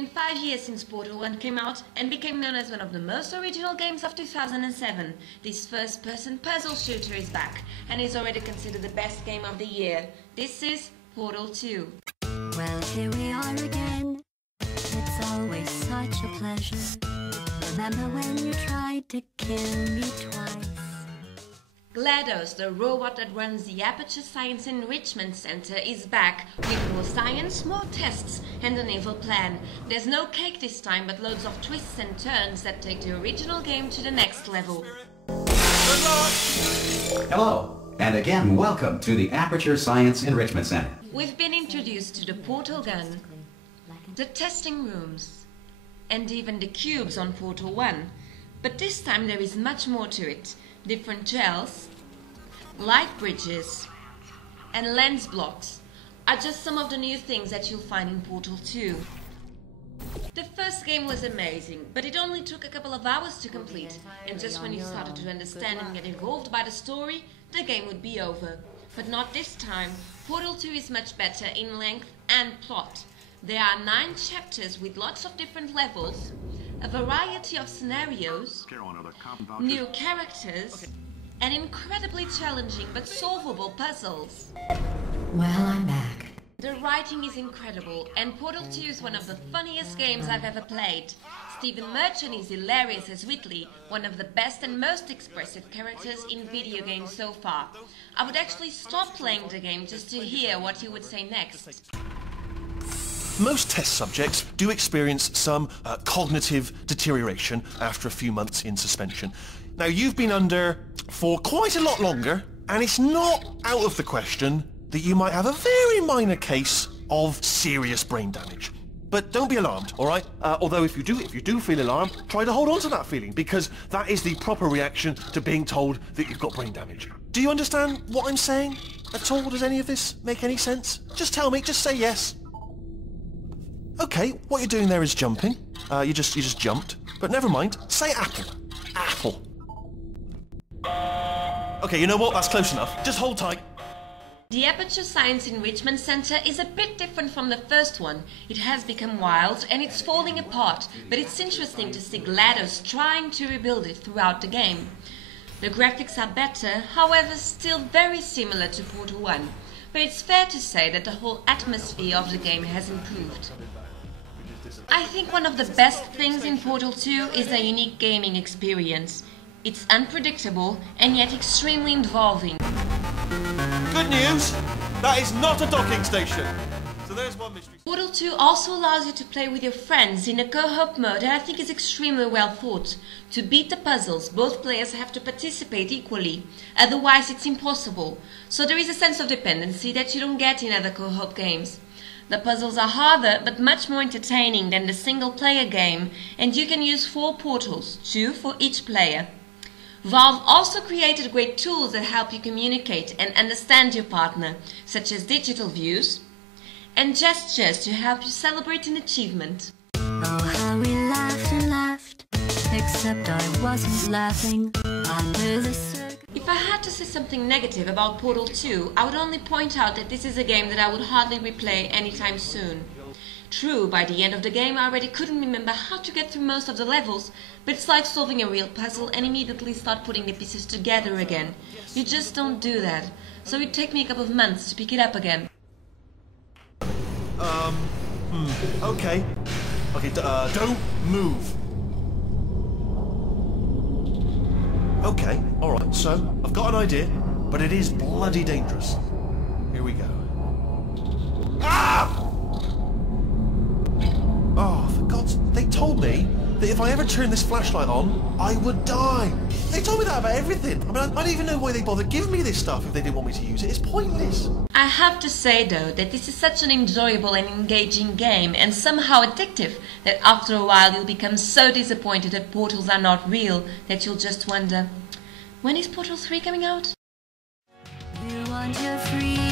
been 5 years since Portal 1 came out and became known as one of the most original games of 2007. This first-person puzzle shooter is back and is already considered the best game of the year. This is Portal 2. Well, here we are again. It's always such a pleasure. Remember when you tried to kill me twice? GLaDOS, the robot that runs the Aperture Science Enrichment Center, is back with more science, more tests, and an evil plan. There's no cake this time, but loads of twists and turns that take the original game to the next level. Hello, and again welcome to the Aperture Science Enrichment Center. We've been introduced to the portal gun, the testing rooms, and even the cubes on Portal 1. But this time there is much more to it. Different gels, light bridges, and lens blocks are just some of the new things that you'll find in Portal 2. The first game was amazing, but it only took a couple of hours to complete, and just when you started to understand and get involved by the story, the game would be over. But not this time. Portal 2 is much better in length and plot. There are 9 chapters with lots of different levels, a variety of scenarios, new characters, and incredibly challenging but solvable puzzles. Well, I'm back. The writing is incredible, and Portal 2 is one of the funniest games I've ever played. Stephen Merchant is hilarious as Whitley, one of the best and most expressive characters in video games so far. I would actually stop playing the game just to hear what he would say next. Most test subjects do experience some cognitive deterioration after a few months in suspension. Now, you've been under for quite a lot longer, and it's not out of the question that you might have a very minor case of serious brain damage. But don't be alarmed, all right? Although if you do feel alarmed, try to hold on to that feeling, because that is the proper reaction to being told that you've got brain damage. Do you understand what I'm saying at all? Does any of this make any sense? Just tell me, just say yes. Okay, what you're doing there is jumping. You just jumped. But never mind. Say apple. Apple. Okay, you know what? That's close enough. Just hold tight. The Aperture Science Enrichment Center is a bit different from the first one. It has become wild and it's falling apart, but it's interesting to see GLaDOS trying to rebuild it throughout the game. The graphics are better, however still very similar to Portal 1. But it's fair to say that the whole atmosphere of the game has improved. I think one of the best things in Portal 2 is the unique gaming experience. It's unpredictable and yet extremely involving. Good news! That is not a docking station! So there's one mystery. Portal 2 also allows you to play with your friends in a co-op mode that I think is extremely well thought. To beat the puzzles, both players have to participate equally, otherwise it's impossible. So there is a sense of dependency that you don't get in other co-op games. The puzzles are harder but much more entertaining than the single-player game, and you can use 4 portals, 2 for each player. Valve also created great tools that help you communicate and understand your partner, such as digital views and gestures to help you celebrate an achievement. Oh, how we laughed and laughed, except I wasn't laughing under the circus. If I had to say something negative about Portal 2, I would only point out that this is a game that I would hardly replay anytime soon. True, by the end of the game I already couldn't remember how to get through most of the levels, but it's like solving a real puzzle and immediately start putting the pieces together again. You just don't do that, so it'd take me a couple of months to pick it up again. Okay. Okay, don't move. Okay, alright, so I've got an idea, but it is bloody dangerous. Here we go. Ah! Oh, for God's... They told me that if I ever turned this flashlight on, I would die. They told me that about everything. I mean, I don't even know why they bothered giving me this stuff if they didn't want me to use it. It's pointless. I have to say though that this is such an enjoyable and engaging game and somehow addictive that after a while you'll become so disappointed that portals are not real that you'll just wonder, when is Portal 3 coming out? You want your freedom.